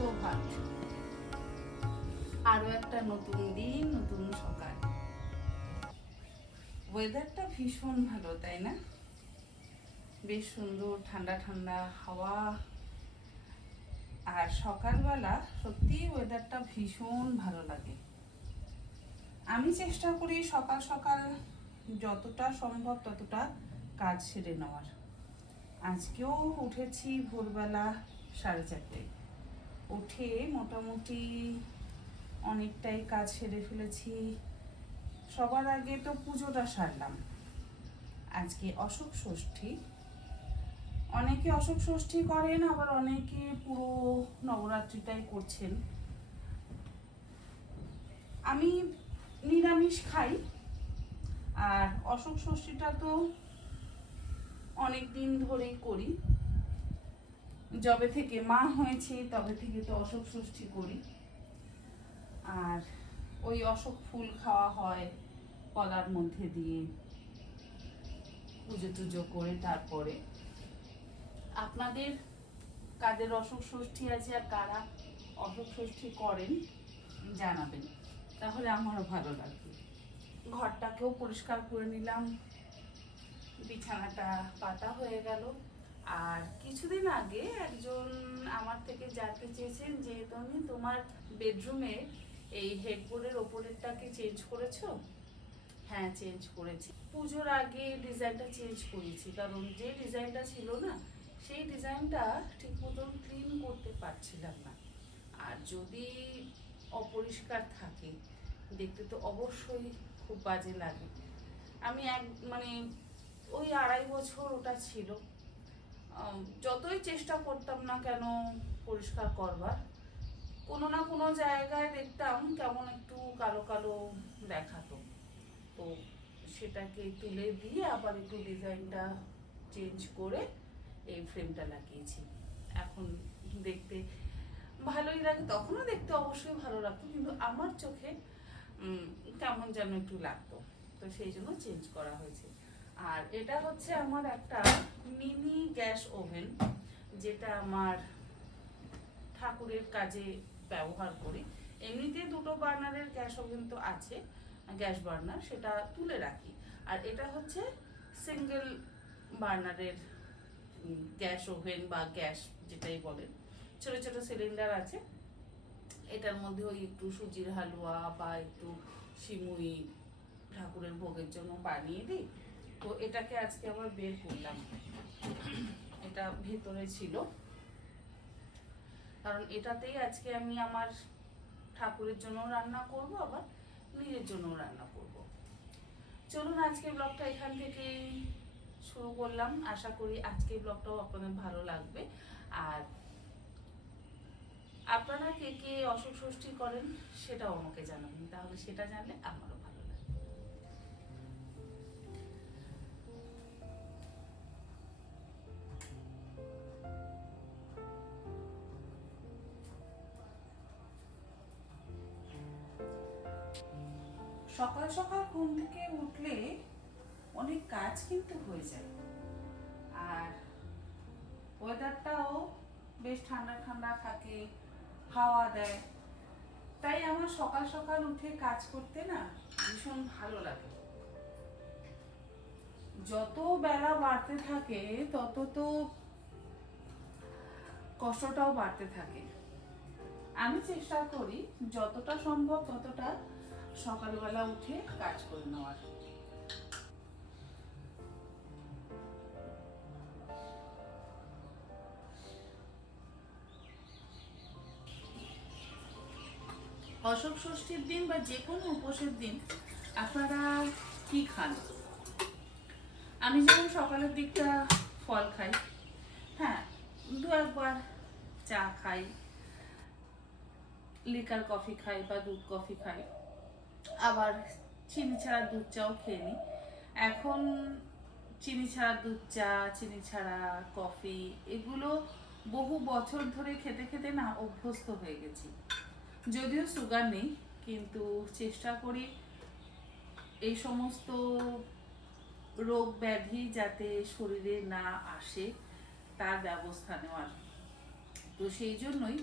সুপ্রভাত। আরো একটা নতুন দিন, নতুন সকাল। ওয়েদারটা ভীষণ ভালো, তাই না? বেশ সুন্দর ঠান্ডা ঠান্ডা হাওয়া। আর সকালবেলা সত্যি ওয়েদারটা ভীষণ ভালো লাগে। আমি চেষ্টা করি সকাল সকাল যতটা সম্ভব ততটা কাজ সেরে নেওয়ার। আজকেও উঠেছি ভোরবেলা 4:30। উঠে মোটামুটি অনেকটাই কাজ সেরে ফেলেছি। সবার আগে তো পুজোটা সারলাম। আজকে অশোক ষষ্ঠী। অনেকে অশোক ষষ্ঠী করেন, আবার অনেকে পুরো নবরাত্রিটাই করছেন। আমি নিরামিষ খাই, আর অশোক ষষ্ঠীটা তো অনেক দিন ধরেই করি। যবে থেকে মা হয়েছে তবে থেকে তো অশোক ষষ্ঠী করি। আর ওই অশোক ফুল খাওয়া হয় কলার মধ্যে দিয়ে, পুজো টুজো করে। তারপরে আপনাদের কাদের অশোক ষষ্ঠী আছে আর কারা অশোক ষষ্ঠী করেন জানাবেন, তাহলে আমারও ভালো লাগবে। ঘরটাকেও পরিষ্কার করে নিলাম, বিছানাটা পাতা হয়ে গেল। আর কিছুদিন আগে একজন আমার থেকে জানতে চেয়েছেন যে তুমি তোমার বেডরুমে এই হেডবোর্ডের ওপরেরটাকে চেঞ্জ করেছো? হ্যাঁ, চেঞ্জ করেছি। পুজোর আগে ডিজাইনটা চেঞ্জ করেছি, কারণ যে ডিজাইনটা ছিল না সেই ডিজাইনটা ঠিক মতন ক্লিন করতে পারছিলাম না। আর যদি অপরিষ্কার থাকে দেখতে তো অবশ্যই খুব বাজে লাগে। আমি ওই 2.5 বছর ওটা ছিল। যতই চেষ্টা করতাম না কেন পরিষ্কার করবার, কোনো না কোনো জায়গায় দেখতাম কেমন একটু কালো কালো দেখাতো। তো সেটাকে তুলে দিয়ে আবার একটু ডিজাইনটা চেঞ্জ করে এই ফ্রেমটা লাগিয়েছি। এখন দেখতে ভালোই লাগে, তখনও দেখতে অবশ্যই ভালো লাগতো, কিন্তু আমার চোখে কেমন যেন একটু লাগতো। তো সেই জন্য চেঞ্জ করা হয়েছে। আর এটা হচ্ছে আমার একটা মিনি গ্যাস ওভেন, যেটা আমার ঠাকুরের কাজে ব্যবহার করি। এমনিতে 2 বার্নারের গ্যাস ওভেন তো আছে, গ্যাস বার্নার, সেটা তুলে রাখি। আর এটা হচ্ছে সিঙ্গেল বার্নারের গ্যাস ওভেন বা গ্যাস যেটাই বলেন। ছোট ছোট সিলিন্ডার আছে। এটার মধ্যে ওই একটু সুজির হালুয়া বা একটু সিমুই ঠাকুরের ভোগের জন্য বানিয়ে দিই। তো এটাকে আজকে আবার বের করলাম, এটা ভেতরে ছিল, কারণ এটাতেই আজকে আমি আমার ঠাকুরের জন্য রান্না করব, আবার নিজের জন্য রান্না করব। চলুন আজকে ব্লগটা এখান থেকেই শুরু করলাম। আশা করি আজকে ব্লগটাও আপনাদের ভালো লাগবে। আর আপনারা কে কে অশোক ষষ্ঠী করেন সেটাও আমাকে জানাবেন, তাহলে সেটা জানলে আমারও ভালো লাগবে। সকাল সকাল ঘুম থেকে উঠলে অনেক কাজ কিন্তু হয়ে যায়। আর ওয়েদারটাও বেশ ঠান্ডা ঠান্ডা থাকে, হাওয়া দেয়। তাই আমার সকাল সকাল উঠে কাজ করতে না ভীষণ ভালো লাগে। যত বেলা বাড়তে থাকে তত তো কষ্টটাও বাড়তে থাকে। আমি চেষ্টা করি যতটা সম্ভব ততটা সকালবেলা উঠে কাজ করে নেওয়ার। অশোক ষষ্ঠীর দিন বা যে কোনো উপোসের দিন আপনারা কি খান? আমি যেমন সকালের দিকটা ফল খাই, হ্যাঁ, 2-1 চা খাই, লিকার কফি খাই বা দুধ কফি খাই, আবার চিনি ছাড়া দুধ চাও খেয়ে নিই। এখন চিনি ছাড়া দুধ চা, চিনি ছাড়া কফি, এগুলো বহু বছর ধরে খেতে খেতে না অভ্যস্ত হয়ে গেছি। যদিও সুগার নেই, কিন্তু চেষ্টা করি এই সমস্ত রোগ ব্যাধি যাতে শরীরে না আসে তার ব্যবস্থা নেওয়ার। তো সেই জন্যই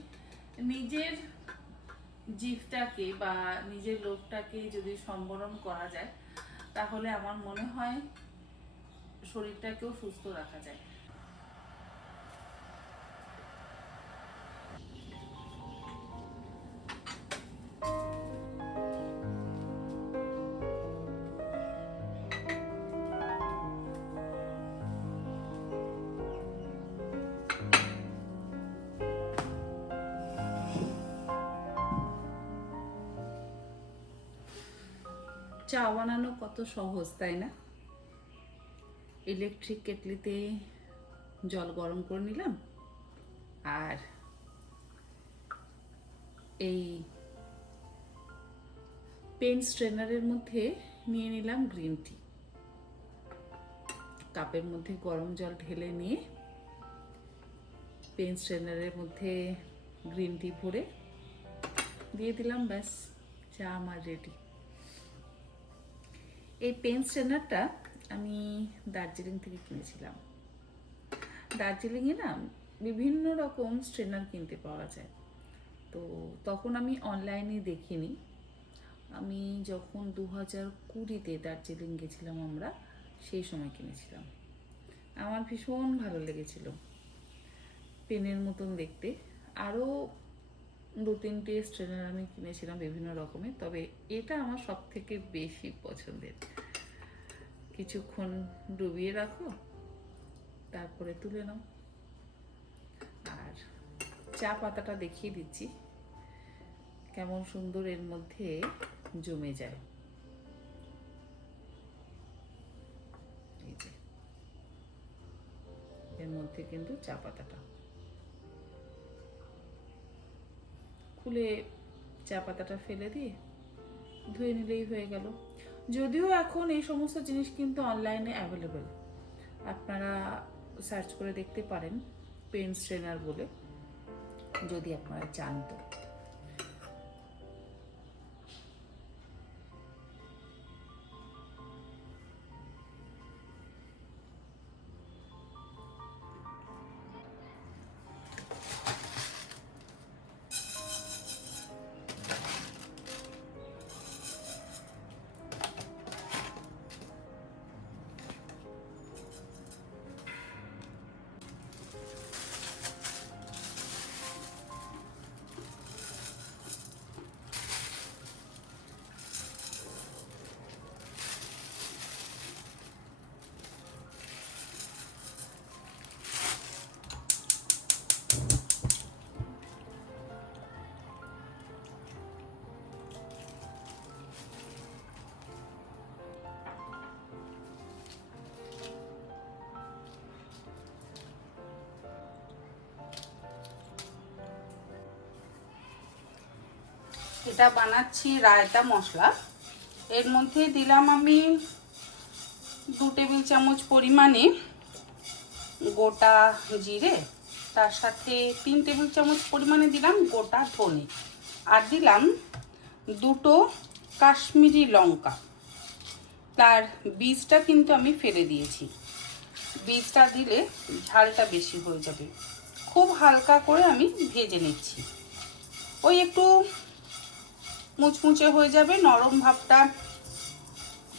নিজের জিভটাকে বা নিজের লোভটাকে যদি সম্বরণ করা যায়, তাহলে আমার মনে হয় শরীরটাকেও সুস্থ রাখা যায়। চা বানানো কত সহজ, তাই না? ইলেকট্রিক কেটলিতে জল গরম করে নিলাম, আর এই পেন স্ট্রেনারের মধ্যে নিয়ে নিলাম গ্রিন টি। কাপের মধ্যে গরম জল ঢেলে নিয়ে পেন স্ট্রেনারের মধ্যে গ্রিন টি ভরে দিয়ে দিলাম, ব্যাস চা আমার রেডি। এই পেন স্ট্রেনারটা আমি দার্জিলিং থেকে কিনেছিলাম। দার্জিলিংয়ে না বিভিন্ন রকম স্ট্রেনার কিনতে পাওয়া যায়, তো তখন আমি অনলাইনে দেখিনি। আমি যখন 2020-তে দার্জিলিং গেছিলাম আমরা, সেই সময় কিনেছিলাম। আমার ভীষণ ভালো লেগেছিল, পেনের মতন দেখতে। আরও 2-3টে স্ট্রেনার আমি কিনেছিলাম বিভিন্ন রকমের, তবে এটা আমার সব থেকে বেশি পছন্দের। কিছুক্ষণ ডুবিয়ে রাখো, তারপরে তুলে নাও। আর চা পাতাটা দেখিয়ে দিচ্ছি কেমন সুন্দর এর মধ্যে জমে যায়। এই যে এর মধ্যে কিন্তু চা পাতাটা খুলে চা পাতাটা ফেলে দিয়ে ধুয়ে নিলেই হয়ে গেল। যদিও এখন এই সমস্ত জিনিস কিন্তু অনলাইনে অ্যাভেলেবেল, আপনারা সার্চ করে দেখতে পারেন পেন স্ট্রেনার বলে, যদি আপনারা চান তো। এটা বানাচ্ছি রায়তা মশলা। এর মধ্যে দিলাম আমি 2 টেবিল চামচ পরিমাণে গোটা জিরে, তার সাথে 3 টেবিল চামচ পরিমাণে দিলাম গোটা ধনে, আর দিলাম 2টো কাশ্মীরি লঙ্কা। তার বীজটা কিন্তু আমি ফেলে দিয়েছি, বীজটা দিলে ঝালটা বেশি হয়ে যাবে। খুব হালকা করে আমি ভেজে নিচ্ছি, ওই একটু মুচমুচে হয়ে যাবে, নরম ভাবটা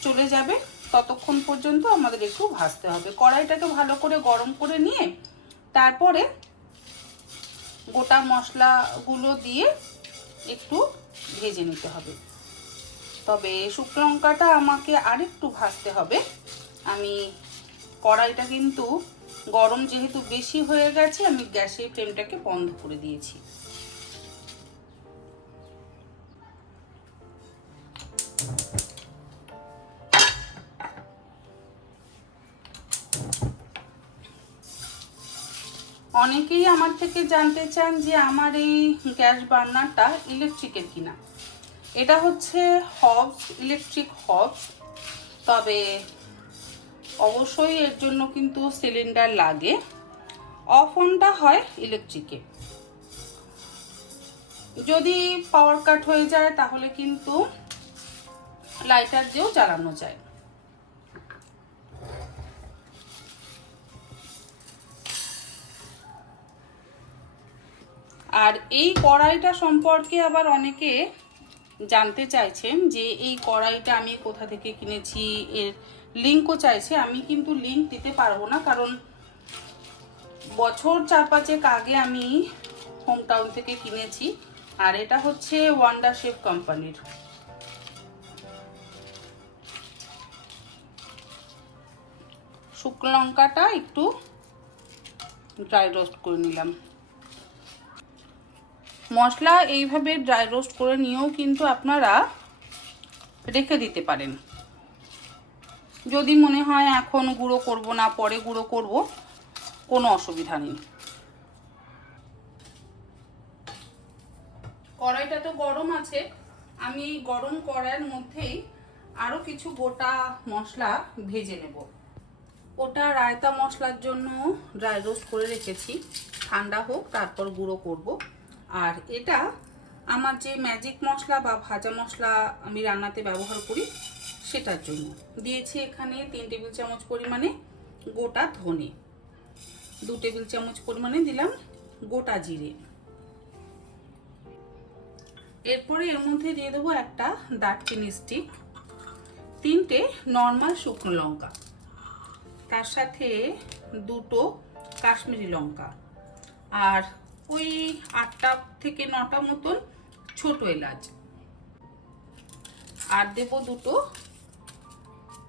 চলে যাবে, ততক্ষণ পর্যন্ত আমাদের একটু ভাজতে হবে। কড়াইটাকে ভালো করে গরম করে নিয়ে তারপরে গোটা মশলাগুলো দিয়ে একটু ভেজে নিতে হবে। তবে শুকনো লঙ্কাটা আমাকে আরেকটু ভাজতে হবে। আমি কড়াইটা কিন্তু গরম যেহেতু বেশি হয়ে গেছে, আমি গ্যাসের ফ্লেমটাকে বন্ধ করে দিয়েছি। অনেকেই আমার থেকে জানতে চান যে আমার এই গ্যাস বার্নারটা ইলেকট্রিকের কিনা। এটা হচ্ছে হবস, ইলেকট্রিক হবস, তবে অবশ্যই এর জন্য কিন্তু সিলিন্ডার লাগে। অফ অনটা হয় ইলেকট্রিকে। যদি পাওয়ার কাট হয়ে যায় তাহলে কিন্তু লাইটার দিয়েও জ্বালানো যায়। আর এই কড়াইটা সম্পর্কে আবার অনেকে জানতে চাইছেন যে এই কড়াইটা আমি কোথা থেকে কিনেছি, এর লিঙ্কও চাইছে। আমি কিন্তু লিঙ্ক দিতে পারবো না, কারণ বছর 4-5 আগে আমি হোম টাউন থেকে কিনেছি। আর এটা হচ্ছে ওয়ান্ডার শেফ কোম্পানির। শুকনো লঙ্কাটা একটু ড্রাই রোস্ট করে নিলাম। মশলা এইভাবে ড্রাই রোস্ট করে নিয়েও কিন্তু আপনারা রেখে দিতে পারেন। যদি মনে হয় এখন গুঁড়ো করব না, পরে গুঁড়ো করব, কোনো অসুবিধা নেই। কড়াইটা তো গরম আছে, আমি গরম কড়াইয়ের মধ্যেই আরও কিছু গোটা মশলা ভেজে নেব। ওটা রায়তা মশলার জন্য ড্রাই রোস্ট করে রেখেছি, ঠান্ডা হোক তারপর গুঁড়ো করব। আর এটা আমার যে ম্যাজিক মশলা বা ভাজা মশলা আমি রান্নাতে ব্যবহার করি সেটার জন্য দিয়েছি। এখানে 3 টেবিল চামচ পরিমাণে গোটা ধনে, 2 টেবিল চামচ পরিমাণে দিলাম গোটা জিরে। এরপরে এর মধ্যে দিয়ে দেবো একটা দারচিনি স্টিক, 3টে নর্মাল শুকনো লঙ্কা, তার সাথে 2টো কাশ্মীরি লঙ্কা, আর ওই 8টা থেকে 9টা মতন ছোট এলাচ, আর দেব 2টো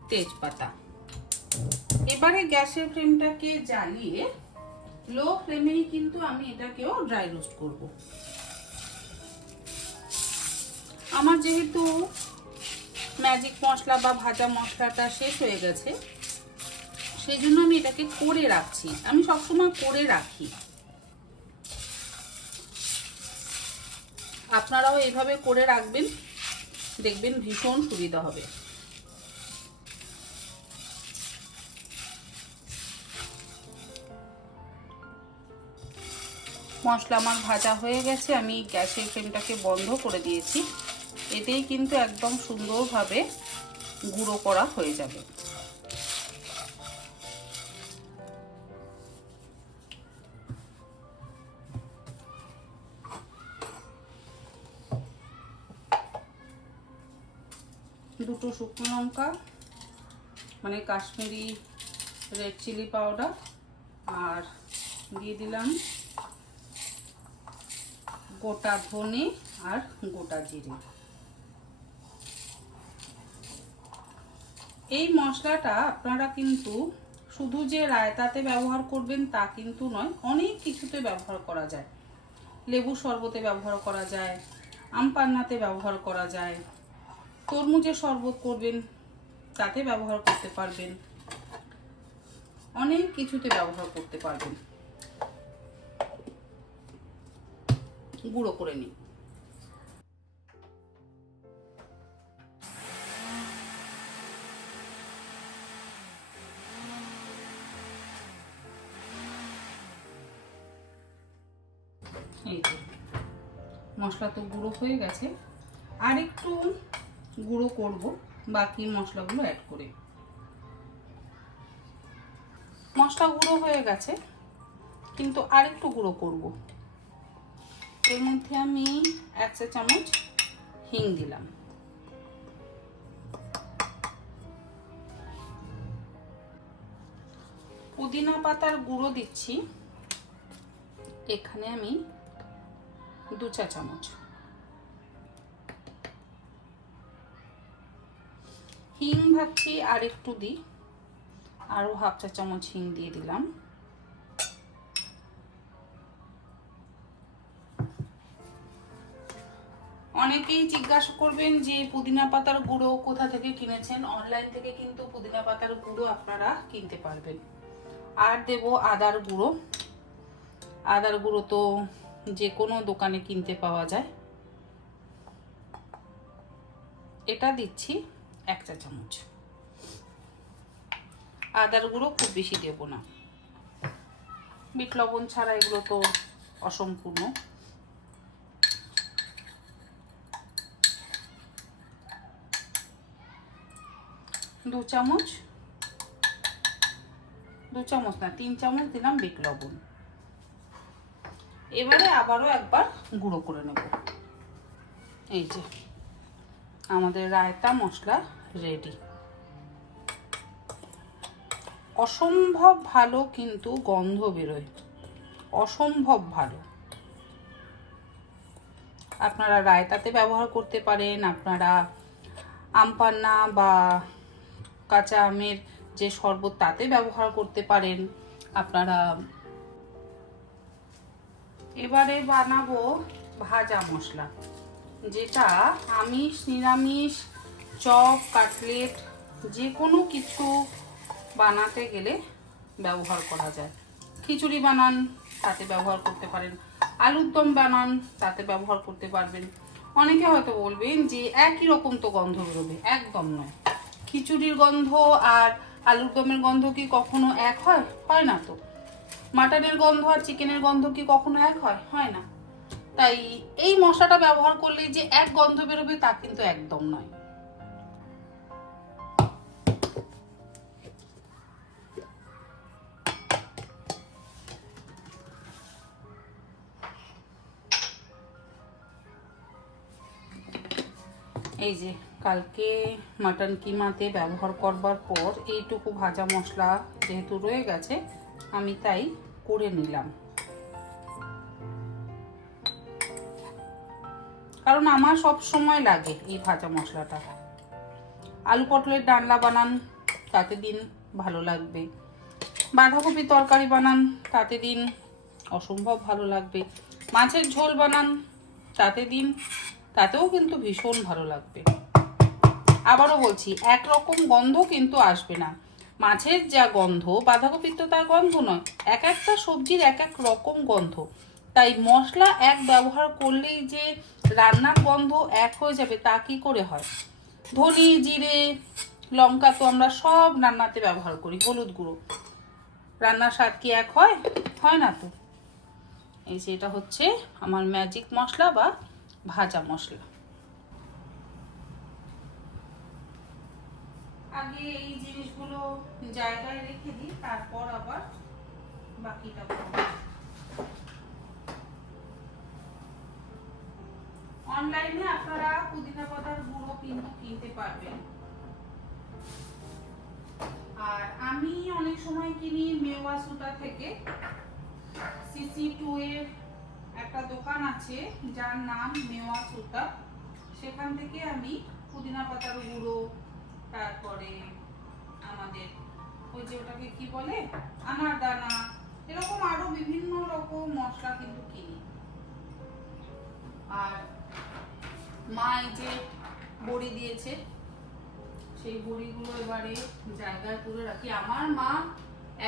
তেজপাতা। এবারে গ্যাসের ফ্লেমটাকে জ্বালিয়ে লো ফ্লেমেই কিন্তু আমি এটাকেও ড্রাই রোস্ট করব। আমার যেহেতু ম্যাজিক মশলা বা ভাজা মশলাটা শেষ হয়ে গেছে, সেই জন্য আমি এটাকে করে রাখছি। আমি সবসময় করে রাখি, আপনারাও এইভাবে করে রাখবেন, দেখবেন ভীষণ সুবিধা হবে। মশলা আমার ভাজা হয়ে গেছে, আমি গ্যাসের ফ্লেমটাকে বন্ধ করে দিয়েছি। এতেই কিন্তু একদম সুন্দরভাবে গুঁড়ো করা হয়ে যাবে। দুটো শুকনো লঙ্কা মানে কাশ্মীরি রেড চিলি পাউডার, আর দিয়ে দিলাম গোটা ধনে আর গোটা জিরে। এই মশলাটা আপনারা কিন্তু শুধু যে রায়তাতে ব্যবহার করবেন তা কিন্তু নয়, অনেক কিছুতে ব্যবহার করা যায়। লেবু শরবতে ব্যবহার করা যায়, আম পান্নাতে ব্যবহার করা যায়, তরমুজের শরবত করবেন তাতে ব্যবহার করতে পারবেন, অনেক কিছুতে ব্যবহার করতে পারবেন। গুঁড়ো করে নিই। এই তো মশলা তো গুঁড়ো হয়ে গেছে, আর একটু গুঁড়ো করব বাকি মশলাগুলো অ্যাড করে। মশলা গুঁড়ো হয়ে গেছে, কিন্তু আর একটু গুঁড়ো করব। এর মধ্যে আমি 1 চা চামচ হিং দিলাম, পুদিনা পাতার গুঁড়ো দিচ্ছি এখানে আমি 2 চা চামচ, হিং ভাবছি আর একটু দিই, আরও 1/2 চা চামচ হিং দিয়ে দিলাম। অনেকেই জিজ্ঞাসা করবেন যে পুদিনা পাতার গুঁড়ো কোথা থেকে কিনেছেন। অনলাইন থেকে কিন্তু পুদিনা পাতার গুঁড়ো আপনারা কিনতে পারবেন। আর দেব আদার গুঁড়ো। আদার গুঁড়ো তো যে কোনো দোকানে কিনতে পাওয়া যায়। এটা দিচ্ছি 1 চা চামচ। আদার গুঁড়ো খুব বেশি দেব না, বিট লবণ ছাড়া এগুলো তো অসম্পূর্ণ। দু চামচ না 3 চামচ দিলাম বিট লবণ। এবারে আবারও একবার গুঁড়ো করে নেব। এই যে আমাদের রায়তা মশলা রেডি। অসম্ভব ভালো কিন্তু গন্ধ বেরোয়, অসম্ভব ভালো। আপনারা রায়তাতে ব্যবহার করতে পারেন, আপনারা আম পান্না বা কাঁচা আমের যে শরবত তাতে ব্যবহার করতে পারেন আপনারা। এবারে বানাবো ভাজা মশলা, যেটা আমিষ নিরামিষ চপ কাটলেট যে কোনো কিছু বানাতে গেলে ব্যবহার করা যায়। খিচুড়ি বানান তাতে ব্যবহার করতে পারেন, আলুর দম বানান তাতে ব্যবহার করতে পারবেন। অনেকে হয়তো বলবেন যে একই রকম তো গন্ধ বেরোবে, একদম নয়। খিচুড়ির গন্ধ আর আলুর দমের গন্ধ কি কখনো এক হয়? হয় না তো। মাটনের গন্ধ আর চিকেনের গন্ধ কি কখনো এক হয়? হয় না। তাই এই মশলাটা ব্যবহার করলেই যে এক গন্ধ বেরোবে তা কিন্তু একদম নয়। এই যে কালকে মাটন কিমাতে ব্যবহার করবার পর এইটুকু ভাজা মশলা যেহেতু রয়ে গেছে, আমি তাই করে নিলাম। কারণ আমার সব সময় লাগে এই ভাজা মশলাটা। আলু পটলের ডালনা বানান তাতে দিন ভালো লাগবে, বাঁধাকপি তরকারি বানান তাতে দিন অসম্ভব ভালো লাগবে, মাছের ঝোল বানান তাতে দিন, তাতেও কিন্তু ভীষণ ভালো লাগবে। আবারও বলছি, একরকম গন্ধ কিন্তু আসবে না। মাছের যা গন্ধ, বাঁধাকপির তো তার গন্ধ নয়। এক একটা সবজির এক এক রকম গন্ধ। তাই মশলা এক ব্যবহার করলেই যে রান্নার গন্ধ এক হয়ে যাবে তা কি করে হয়? ধনে জিরে লঙ্কা তো আমরা সব রান্নাতে ব্যবহার করি, হলুদ গুঁড়ো, রান্নার স্বাদ কি এক হয়? হয় না তো। এই যে এটা হচ্ছে আমার ম্যাজিক মশলা বা ভাজা মশলা। আগে এই জিনিসগুলো জায়গায় রেখে দিই, তারপর আবার বাকিটা করব। অনলাইনে আপনারা পুদিনা পাতার গুঁড়ো কিন্তু কিনতে পারবেন। আর আমি অনেক সময় কিনি মেওয়া সুতা থেকে। CC2 এর একটা দোকান আছে যার নাম মেওয়া সুতা, সেখান থেকে আমি পুদিনা পাতার গুঁড়ো, তারপরে আমাদের ওই যে ওটাকে কি বলে আনারদানা, এরকম আরো বিভিন্ন রকম মশলা কিন্তু কিনি। আর মা এই যে বড়ি দিয়েছে, সেই বড়িগুলো এবারে জায়গায় তুলে রাখি। আমার মা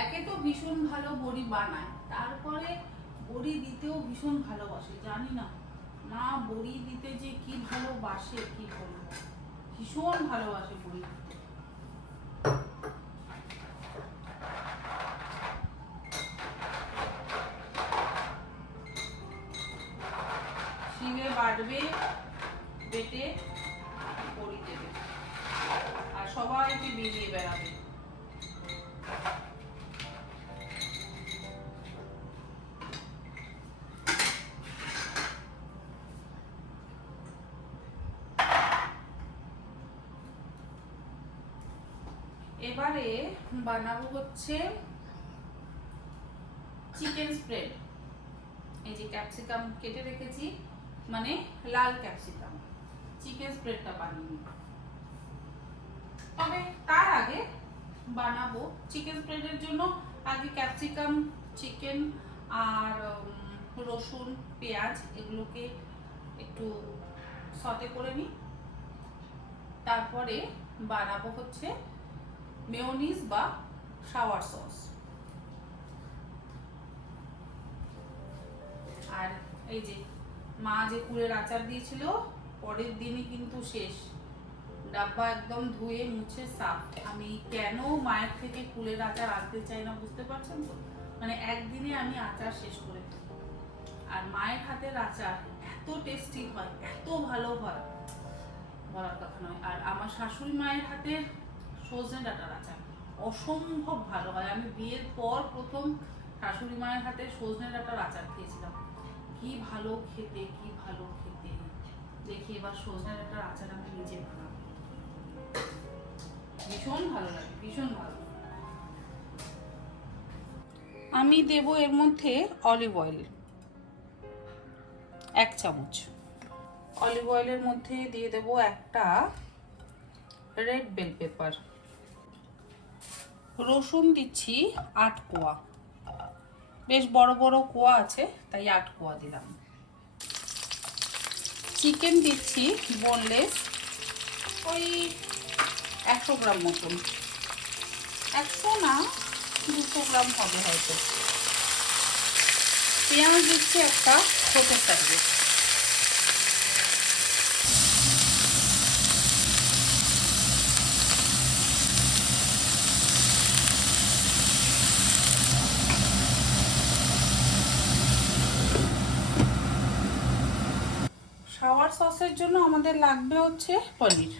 একে তো ভীষণ ভালো বড়ি বানায়, তারপরে বড়ি দিতেও ভীষণ ভালোবাসে। জানি না মা বড়ি দিতে যে কি ভালোবাসে, কি বলবো, ভীষণ ভালোবাসে বড়ি দিতে। শিলে বাটবে, বেটে বড়ি দেবে আর সবাইকে বিলিয়ে বেড়াবে। এবারে বানাবো হচ্ছে চিকেন স্প্রেড। এই যে ক্যাপসিকাম কেটে রেখেছি, মানে লাল ক্যাপসিকাম, চিকেন স্প্রেডটা বানিয়ে। তবে তার আগে বানাবো চিকেন স্প্রেডের জন্য আগে ক্যাপসিকাম, চিকেন আর রসুন পেঁয়াজ এগুলোকে একটু সতে করে নিই। তারপরে বানাবো হচ্ছে মেয়োনিজ বা সাওয়ার সস। আর এই যে মা যে কুলের আচার দিয়েছিল, পরের দিনই কিন্তু শেষ, ডাব্বা একদম ধুয়ে মুছে সাফ। আমি কেন মায়ের থেকে কুলের আচার আনতে চাই না বুঝতে পারছেন তো? মানে একদিনে আমি আচার শেষ করে দিই। আর মায়ের হাতের আচার এত টেস্টি হয়, এত ভালো হয়, বলার কথা নয়। আর আমার শাশুড়ি মায়ের হাতের সজনে ডাঁটার আচার অসম্ভব ভালো হয়। আমি বিয়ের পর প্রথম শাশুড়ি মায়ের হাতে সজনে ডাঁটার আচার খেয়েছিলাম, কি ভালো খেতে, কি ভালো খেতে। দেখি এবার সজনে ডাঁটার আচার আমি নিজে বানাবো, ভীষণ ভালো লাগে, ভীষণ ভালো। আমি দেব এর মধ্যে অলিভ অয়েল 1 চামচ। অলিভ অয়েলের মধ্যে দিয়ে দেব একটা রেড বেল পেপার। রসুন দিচ্ছি 8 কোয়া, বেশ বড় বড় কোয়া আছে তাই 8 কোয়া দিলাম। চিকেন দিচ্ছি বোনলেস, ওই 100 গ্রাম মতন, 100 না 200 গ্রাম হবে হয়তো। পেঁয়াজ দিচ্ছি একটা ছোট সাইজের। সাওয়ার সসের জন্য আমাদের লাগবে হচ্ছে পনির।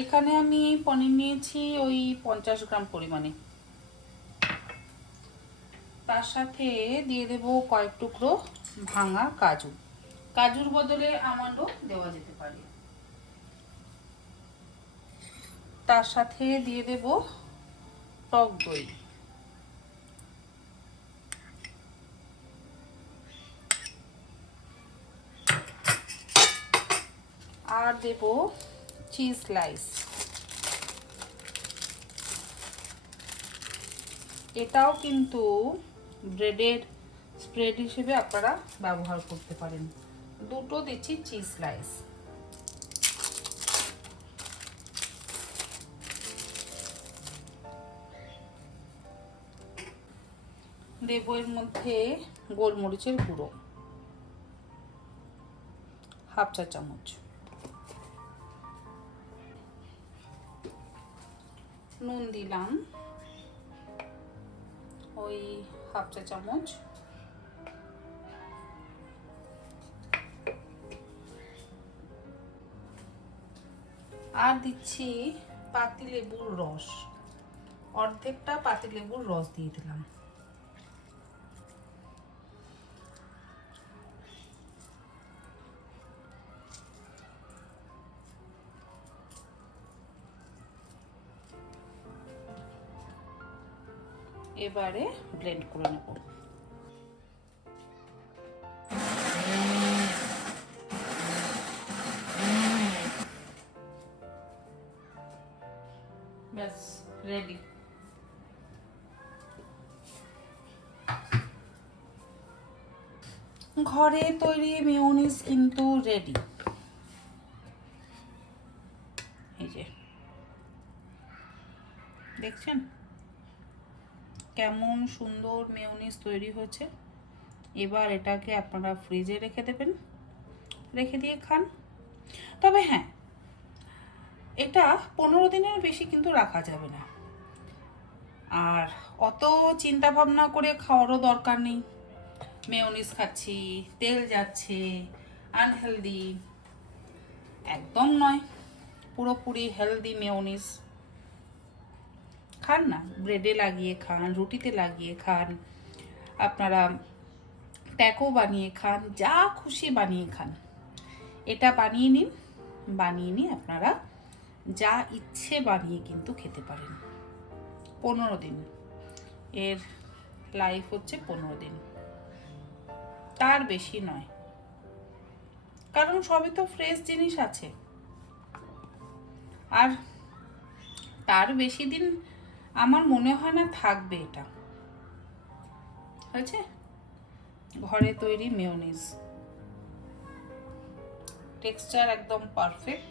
এখানে আমি পনির নিয়েছি ওই 50 গ্রাম পরিমাণে। তার সাথে দিয়ে দেব কয়েক টুকরো ভাঙা কাজু, কাজুর বদলে আমন্ডও দেওয়া যেতে পারে। তার সাথে দিয়ে দেব টক দই, আর দেব চিজ স্লাইস। এটাও কিন্তু ব্রেডের স্প্রেড হিসেবে আপনারা ব্যবহার করতে পারেন। দুটো দিচ্ছি চিজ স্লাইস। দেব এর মধ্যে গোলমরিচের গুঁড়ো 1/2 চা চামচ, নুন দিলাম ওই 1/2 চা চামচ, আর দিচ্ছি পাতিলেবুর রস, অর্ধেকটা পাতিলেবুর রস দিয়ে দিলাম। এবারে ব্লেন্ড করে নেব। ব্যাস রেডি। ঘরে তৈরি মেয়োনিজ কিন্তু রেডি। এই যে দেখছেন কেমন সুন্দর মেয়োনিজ তৈরি হয়েছে। এবার এটাকে আপনারা ফ্রিজে রেখে দেবেন, রেখে দিয়ে খান। তবে হ্যাঁ, এটা 15 দিনের বেশি কিন্তু রাখা যাবে না। আর অত চিন্তা ভাবনা করে খাওয়ারও দরকার নেই। মেয়োনিজ খাচ্ছি, তেল যাচ্ছে, আনহেলদি, একদম নয়, পুরোপুরি হেলদি মেয়োনিজ। খান না, ব্রেডে লাগিয়ে খান, রুটিতে লাগিয়ে খান, আপনারা ট্যাকো বানিয়ে খান, যা খুশি বানিয়ে খান। এটা বানিয়ে নিন, বানিয়ে নিয়ে আপনারা যা ইচ্ছে বানিয়ে কিন্তু খেতে পারেন। 15 দিন, এর লাইফ হচ্ছে 15 দিন, তার বেশি নয়, কারণ সবই তো ফ্রেশ জিনিস আছে। আর তার বেশি দিন আমার মনে হয় না থাকবে। এটা হয়েছে ঘরে তৈরি মেয়োনিজ, টেক্সচার একদম পারফেক্ট,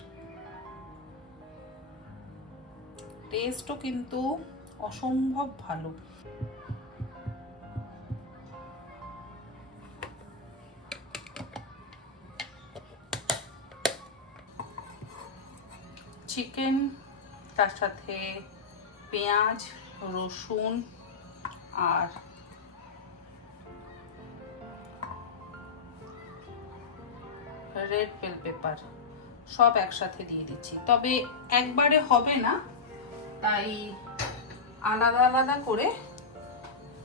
টেস্টও কিন্তু অসম্ভব ভালো। চিকেন, তার সাথে পেঁয়াজ, রসুন আর রেড বেল পেপার সব একসাথে দিয়ে দিচ্ছি। তবে একবারে হবে না, তাই আলাদা আলাদা করে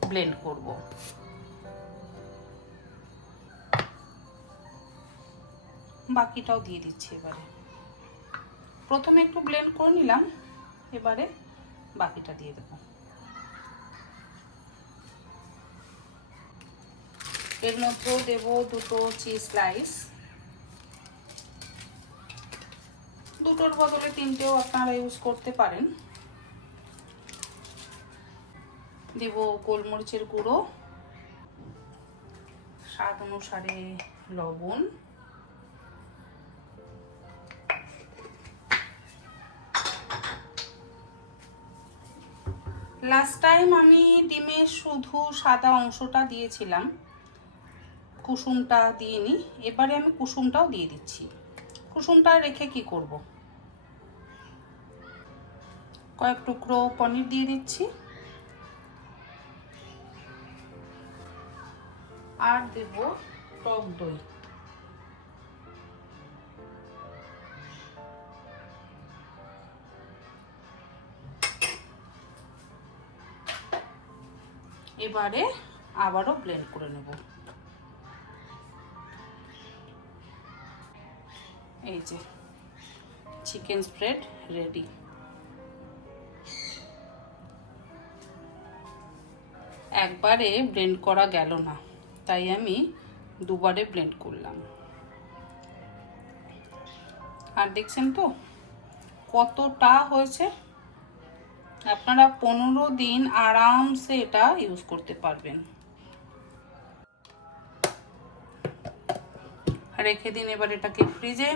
ব্লেন্ড করব। বাকিটাও দিয়ে দিচ্ছি। এবারে প্রথমে একটু ব্লেন্ড করে নিলাম, এবারে বাকিটা দিয়ে দেবো। এর মধ্যেও দেব 2টো চিজ স্লাইস, 2টোর বদলে 3টেও আপনারা ইউজ করতে পারেন। দেব গোলমরিচের গুঁড়ো, স্বাদ অনুসারে লবণ, লাস্ট টাইম আমি ডিমের শুধু সাদা অংশটা দিয়েছিলাম, কুসুমটা দিইনি। এবারে আমি কুসুমটাও দিয়ে দিচ্ছি। কুসুমটা রেখে কি করব, কয়েক টুকরো পনির দিয়ে দিচ্ছি, আর দেব টক দই। এবারে আবারও ব্লেন্ড করে নেব। এই যে চিকেন স্প্রেড রেডি। একবারে ব্লেন্ড করা গেল না, তাই আমি দুবারে ব্লেন্ড করলাম। আর দেখছেন তো কতটা হয়েছে। আপনারা 15 দিন আরামসে এটা ইউজ করতে পারবেন। রেখে দিন এবার এটাকে ফ্রিজে,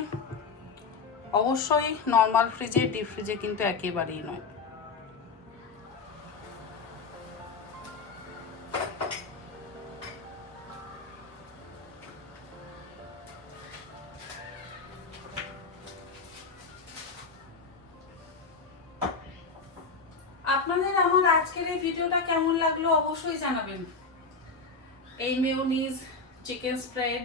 অবশ্যই নর্মাল ফ্রিজে, ডিপ ফ্রিজে কিন্তু একেবারেই নয়। আপনাদের আমার আজকের এই ভিডিওটা কেমন লাগলো অবশ্যই জানাবেন। এই মেয়োনিজ, চিকেন স্প্রেড,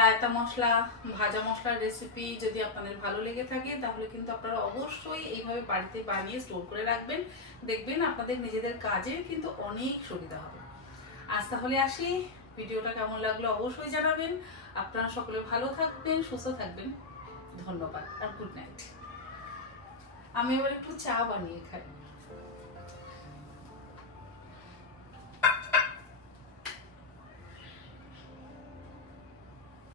রায়তা মশলা, ভাজা মশলার রেসিপি যদি আপনাদের ভালো লেগে থাকে তাহলে কিন্তু আপনারা অবশ্যই এইভাবে বাড়িতে বানিয়ে স্টোর করে রাখবেন। দেখবেন আপনাদের নিজেদের কাজে কিন্তু অনেক সুবিধা হবে। আজ তাহলে আসি, ভিডিওটা কেমন লাগলো অবশ্যই জানাবেন। আপনারা সকলে ভালো থাকবেন, সুস্থ থাকবেন। ধন্যবাদ আর গুড নাইট। আমি এবার একটু চা বানিয়ে খাই।